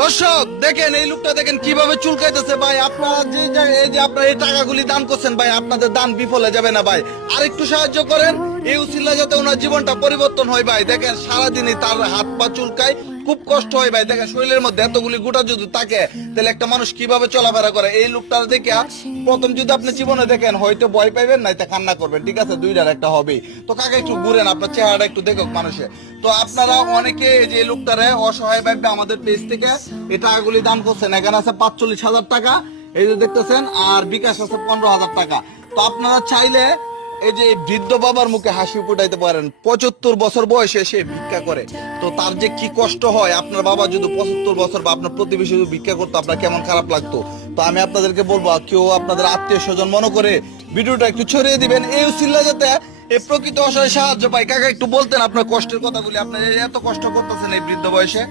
দর্শক দেখেন, এই লোকটা দেখেন কিভাবে চুলকাইতেছে ভাই। আপনারা এই যে আপনারা এই টাকাগুলি দান করছেন ভাই, আপনাদের দান বিফলে যাবে না ভাই। আর একটু সাহায্য করেন, এই উসিলা যাতে ওনার জীবনটা পরিবর্তন হয় ভাই। দেখেন সারাদিনই তার হাত পা চুলকায়, খুব কষ্ট হয় ভাই। দেখেন শরীরের মধ্যে এতগুলি গোটা যদি থাকে, তাহলে একটা মানুষ কিভাবে চলাফেরা করে। এই লোকটা দেখে প্রথম যদি আপনি জীবনে দেখেন, হয়তো ভয় পাইবেন, না তা কান্না করবেন, ঠিক আছে? দুইটার একটা হবেই। তো কাকা একটু ঘুরেন, আপনার চেহারাটা একটু দেখুক মানুষে। তো আপনারা অনেকে এই যে লোকটারে অসহায় ভাবে আমাদের পেজ থেকে এই টাকাগুলি দান করছেন। এখানে আছে 45,000 টাকা, এই যে দেখতেছেন, আর বিকাশ আছে 15,000 টাকা। তো আপনারা চাইলে এই যে বৃদ্ধ বাবার মুখে হাসি ফুটাইতে পারেন। 75 বছর বয়সে সে ভিক্ষা করে, তো তার যে কি কষ্ট হয়। আপনার বাবা যদি 75 বছর বা আপনার প্রতিবেশী যদি ভিক্ষা করতো, আপনার কেমন খারাপ লাগতো। তো আমি আপনাদেরকে বলবো, কেউ আপনাদের আত্মীয় স্বজন মনে করে ভিডিওটা একটু ছড়িয়ে দিবেন, এই উসিলা যাতে এই প্রকৃত অসহায় সাহায্য পাই। কাকা একটু বলতেন আপনার কষ্টের কথাগুলি, আপনি এত কষ্ট করতেছেন এই বৃদ্ধ বয়সে।